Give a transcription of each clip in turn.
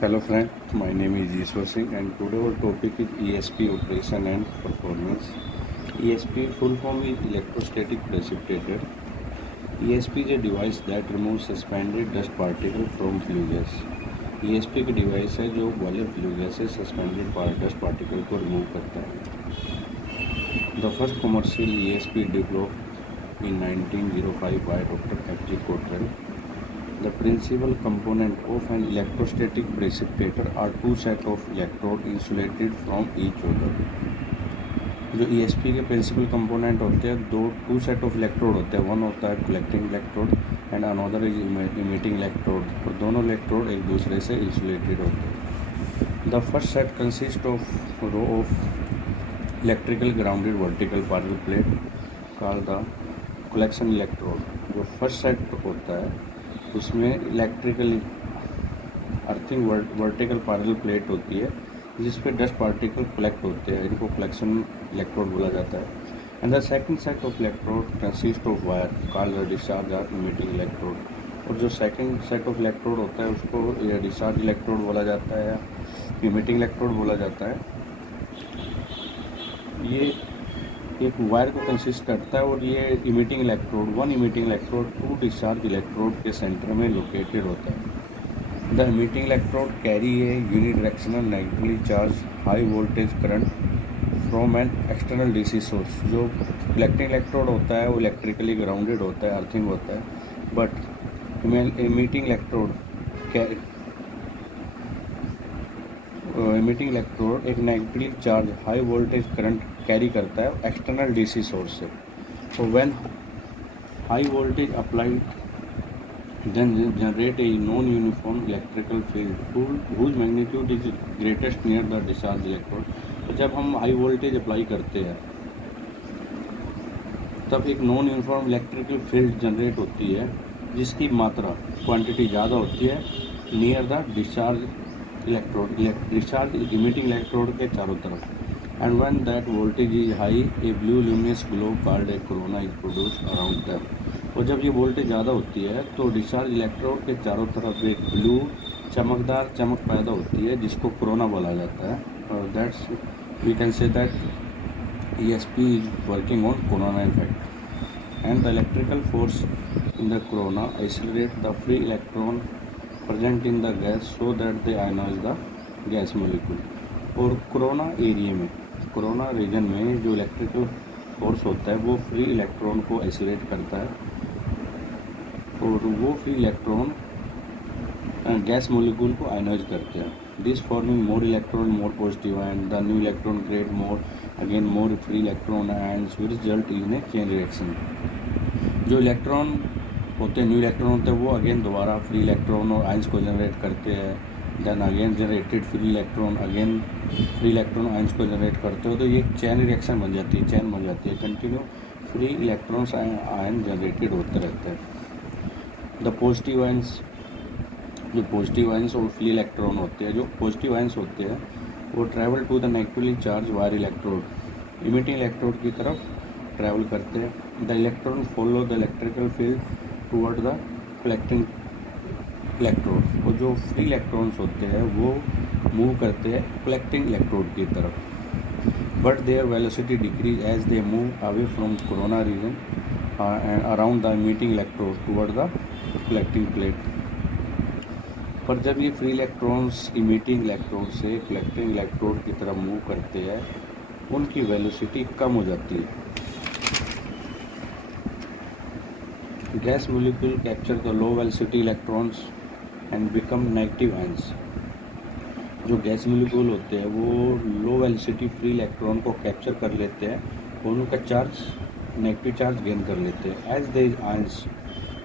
Hello friend, my name is Ishwar Singh and today our topic is ESP operation and performance. ESP full form is electrostatic precipitator. ESP is a device that removes suspended dust particle from flue gas. ESP की device है जो वाले flue gas से suspended dust particle को remove करता है. The first commercial ESP developed in 1905 by Dr. F.G. Cottrell. The principal component of an electrostatic precipitator are two sets of electrodes insulated from each other. जो ESP के principal component होते हैं to set of electrode होते हैं. One होता है collecting electrode and another is emitting electrode, और दोनों इलेक्ट्रोड एक दूसरे से इंसुलेटेड होते हैं. The first set consist of row of electrical grounded vertical parallel plate called the collection electrode. जो फर्स्ट सेट होता है उसमें electrical earthing vertical parallel plate होती है जिस पे डस्ट पार्टिकल कलेक्ट होते हैं. इनको कलेक्शन इलेक्ट्रोड बोला जाता है. And the second set of electrode consist of wire called the discharge और इमिटिंग इलेक्ट्रोड. और जो सेकंड सेट ऑफ इलेक्ट्रोड होता है उसको डिस्चार्ज इलेक्ट्रोड बोला जाता है या इमिटिंग इलेक्ट्रोड बोला जाता है. ये एक वायर को कंसिस्ट करता है और ये emitting electrode one emitting electrode to discharge electrode के सेंटर में लोकेटेड होता है. The emitting electrode carry a unidirectional negatively charge high voltage current from an external DC source. जो कलेक्टिंग इलेक्ट्रोड होता है वो इलेक्ट्रिकली ग्राउंडेड होता है, अर्थिंग होता है, बट इमिटिंग इलेक्ट्रोड एक negatively charge high voltage current carry करता है एक्सटर्नल डीसी सोर्स से. तो when high voltage applied then generate a non-uniform electrical field whose magnitude is greatest near the discharge electrode. तो जब हम हाई वोल्टेज अप्लाई करते हैं तब एक non uniform electrical field generate होती है जिसकी मात्रा क्वांटिटी ज़्यादा होती है near the discharge electrode, discharge emitting electrode के चारों तरफ. And when that voltage is high A blue luminous glow called a corona is produced around them. और जब ये वोल्टेज ज़्यादा होती है तो डिस्चार्ज इलेक्ट्रोड के चारों तरफ एक ब्लू चमकदार चमक पैदा होती है जिसको कोरोना बोला जाता है. और that's we can say that ESP is working on corona effect. And the electrical force in the corona isolate the free electron present in the gas so that they ionise the gas molecule. और corona area में, corona region में जो electrical force होता है वो free electron को isolate करता है और वो फ्री इलेक्ट्रॉन गैस मोलिक्यूल को आयनाइज करते हैं. This forming more electron more positive and the new electron create more free electron and result in a chain reaction. जो इलेक्ट्रॉन होते हैं न्यू इलेक्ट्रॉन होते हैं वो अगेन दोबारा फ्री इलेक्ट्रॉन और आइंस को जनरेट करते हैं. Then again generated free electron again free electron ions को जनरेट करते हो तो ये चैन रिएक्शन बन जाती है, चैन बन जाती है. Continue free electrons ion generated होते रहते हैं. द पॉजिटिव आयंस, जो पॉजिटिव आयंस और फ्री इलेक्ट्रॉन होते हैं, जो पॉजिटिव आयंस होते हैं वो travel to the negatively charge wire electrode emitting electrode की तरफ ट्रैवल करते हैं. The electron follow the electrical field toward the collecting electrode. और जो फ्री इलेक्ट्रॉन्स होते हैं वो मूव करते हैं कलेक्टिंग इलेक्ट्रोड की तरफ, but their velocity decreases as they move away from corona region and around the emitting electrode toward the collecting plate. पर जब ये फ्री इलेक्ट्रॉन्स इमिटिंग इलेक्ट्रोड से कलेक्टिंग इलेक्ट्रोड की तरफ मूव करते हैं उनकी वेलोसिटी कम हो जाती है. Gas molecule capture the low velocity electrons and become negative ions. जो गैस मोलिक्यूल होते हैं वो लो वेलोसिटी फ्री इलेक्ट्रॉन को कैप्चर कर लेते हैं और उनका चार्ज नेगेटिव चार्ज गेन कर लेते हैं. As they ions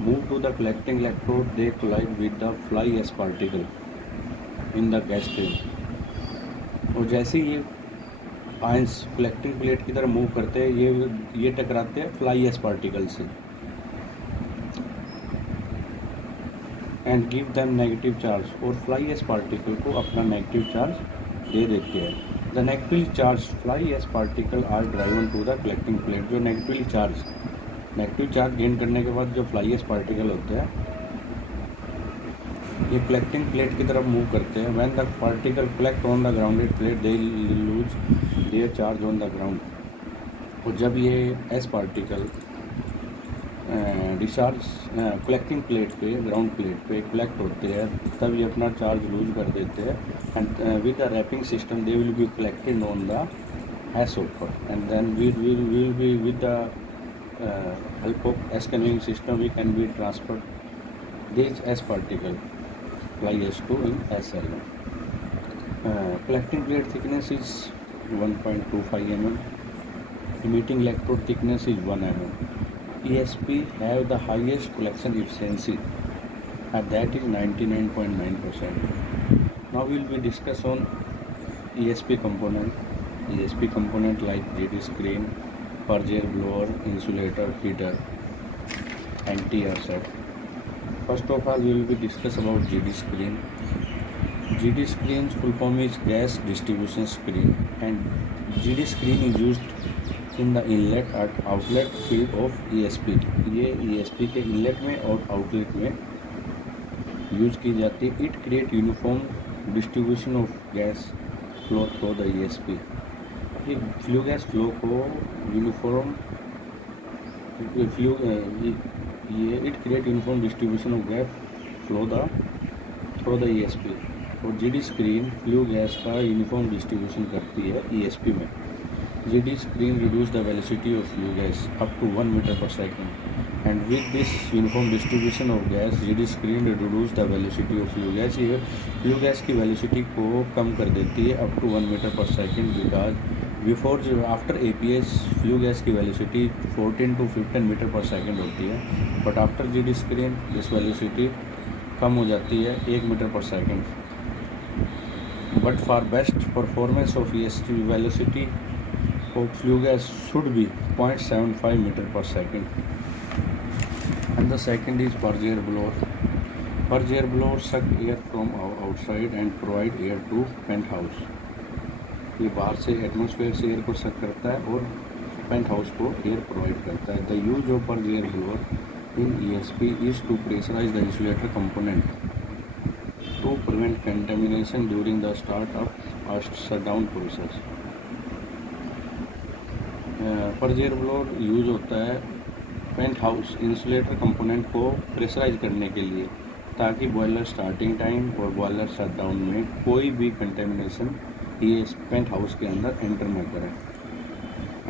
move to the collecting electrode they collide with the fly ash particle in the gas stream. और जैसे ये आयंस कलेक्टिंग प्लेट की तरफ मूव करते हैं ये टकराते हैं फ्लाई एश पार्टिकल से and give them negative charge. और फ्लाई एश पार्टिकल को अपना नेगेटिव चार्ज दे देते हैं. The negatively charge fly ash particle are driven to the collecting plate. जो नेगेटिव चार्ज गेन करने के बाद जो फ्लाई एश पार्टिकल होते हैं ये कलेक्टिंग प्लेट की तरफ मूव करते हैं। When the particle collect on the grounded plate they lose their charge on the ground. और जब ये S particle discharge collecting plate पे, ग्राउंड प्लेट पे कलेक्ट होते हैं, तब ये अपना चार्ज लूज कर देते हैं। And with the wrapping system they will be collected on the S ऊपर, and then we will be with the help of S conveying system we can be transferred these S particle fly S2 in SL. Collecting plate thickness is 1.25 mm. Emitting electrode thickness is 1 mm. ESP have the highest collection efficiency and that is 99.9%. Now we will be discuss on ESP component. ESP component like GD screen, purge air blower, insulator, heater and TR set. First of all we will be discuss about GD screen. GD screen's full form is gas distribution screen, and GD screen is used in the inlet and outlet field of ESP. ये ESP के inlet में और outlet में use की जाती है। It create uniform distribution of gas flow through the ESP. ये flue gas flow को यूनिफॉर्म फ्लू ये it create uniform distribution of gas flow through the ESP। और GD स्क्रीन फ्लू गैस का uniform distribution करती है ESP में। GD screen reduce the velocity of flue gas up to 1 meter per second, and with this uniform distribution of gas, GD screen reduce the velocity of flue gas. ये flue gas की velocity को कम कर देती है up to 1 meter per second, because before after APS flue gas की velocity 14 to 15 meter per second होती है, but after GD screen this velocity कम हो जाती है 1 meter per second. But for best performance of ESP velocity of flue gas should be 0.75 meter per second. And the second is purge air blower. Purge air blower suck air from outside and provide air to penthouse. ये बाहर से atmosphere से air को सक करता है और paint house को एयर प्रोवाइड करता है। The use of purge air blower in ESP is to pressurize the insulator component to prevent contamination during the start of a shutdown process. Purge air blower use होता है paint house insulator component को pressurise करने के लिए, ताकि boiler starting time और boiler shutdown में कोई भी कंटेमिनेशन ये पेंट हाउस के अंदर एंटर न करें।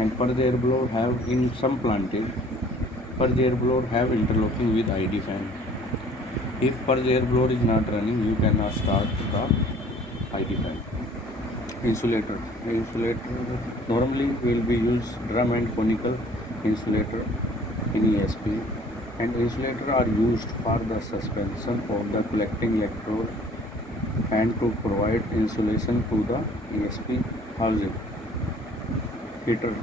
And purge air blower have in some planted purge air blower have interlocking with ID fan. If purge air blower is not running, you cannot start the ID fan. Insulator normally will be used drum and conical insulator in ESP, and insulator are used for the suspension of the collecting electrode and to provide insulation to the ESP housing. Heater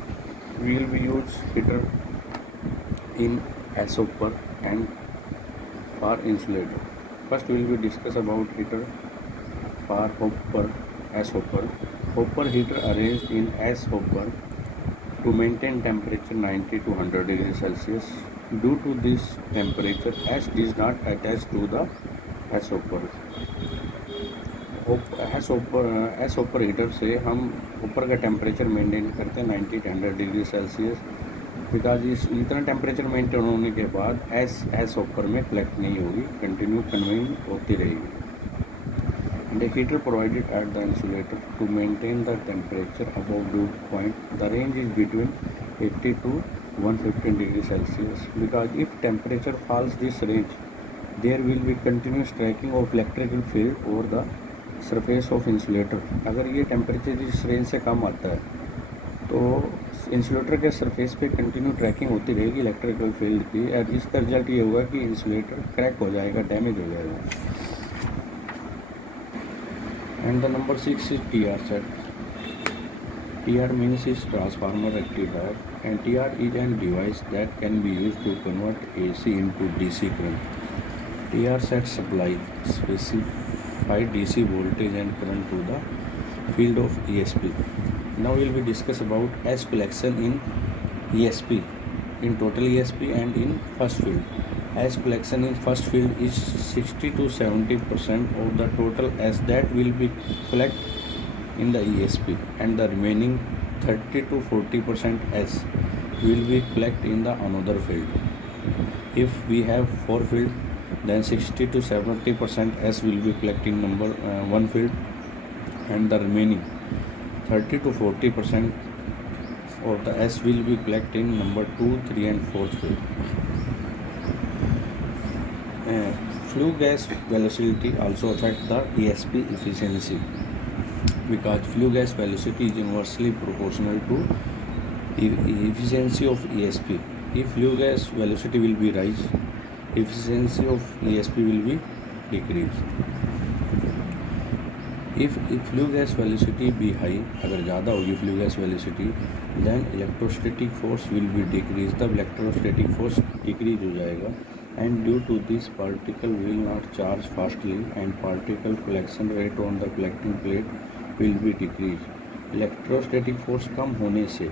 will be used heater in S hopper and for insulator. First we will be discuss about heater for hopper. S hopper. Hopper heater arranged in S hopper to maintain temperature 90 to 100 degrees Celsius. Due to this temperature, S is not attached to the S hopper. S hopper heater से हम ऊपर का temperature maintain करते हैं 90 to 100 degree Celsius, because इतना temperature maintain होने के बाद एस हॉपर में कलेक्ट नहीं होगी, कंटिन्यू कन्वेइंग होती रहेगी। The heater provided at the insulator to maintain the temperature above dew point. The range is between 80 to 115 degrees Celsius. Because if temperature falls this range, there will be continuous tracking of electrical field over the surface of insulator. अगर ये temperature इस range से कम आता है तो insulator के surface पे continue trekking होती रहेगी इलेक्ट्रिकल फील्ड की, और इसका रिजल्ट ये होगा कि इंसुलेटर क्रैक हो जाएगा, डैमेज हो जाएगा। And the number 6 is TR set. TR means is transformer rectifier, and TR is a device that can be used to convert AC into DC current. TR set supply specified DC voltage and current to the field of ESP. Now we will be discuss about S collection in ESP, in total ESP and in first field. as collection in first field is 60 to 70% of the total as that will be collect in the ESP, and the remaining 30 to 40% as will be collect in the another field. If we have 4 field, then 60 to 70% as will be collect in number 1 field, and the remaining 30 to 40% of the S will be collect in number 2, 3 and 4th field. Flue gas velocity also affect the ESP efficiency, because flue gas velocity is inversely proportional to efficiency of ESP. If flue gas velocity will be rise, efficiency of ESP will be decrease. If flue gas velocity be high, अगर ज़्यादा होगी flue gas velocity, then electrostatic force will be decrease. तब electrostatic force decrease हो जाएगा, and due to this particle will not charge fastly and particle collection rate on the collecting plate will be decreased. electrostatic force कम होने से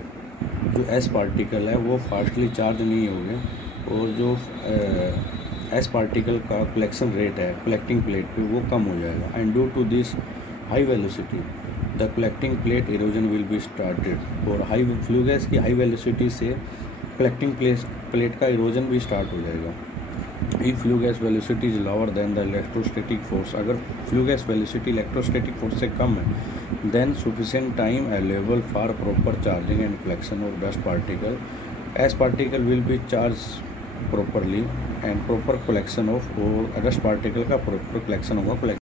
जो S particle है वो fastly charge नहीं होंगे, और जो S पार्टिकल का कलेक्शन रेट है कलेक्टिंग प्लेट पे वो कम हो जाएगा, and due to this high velocity the collecting plate erosion will be started. और हाई फ्लू गैस की हाई वेलोसिटी से कलेक्टिंग प्लेट का इरोजन भी स्टार्ट हो जाएगा। If flue gas velocity is lower than the electrostatic force, अगर flue gas velocity electrostatic force से कम है, then sufficient time available for proper charging and collection of dust particle, S particle will be charge properly and proper collection of, और dust particle का proper collection होगा।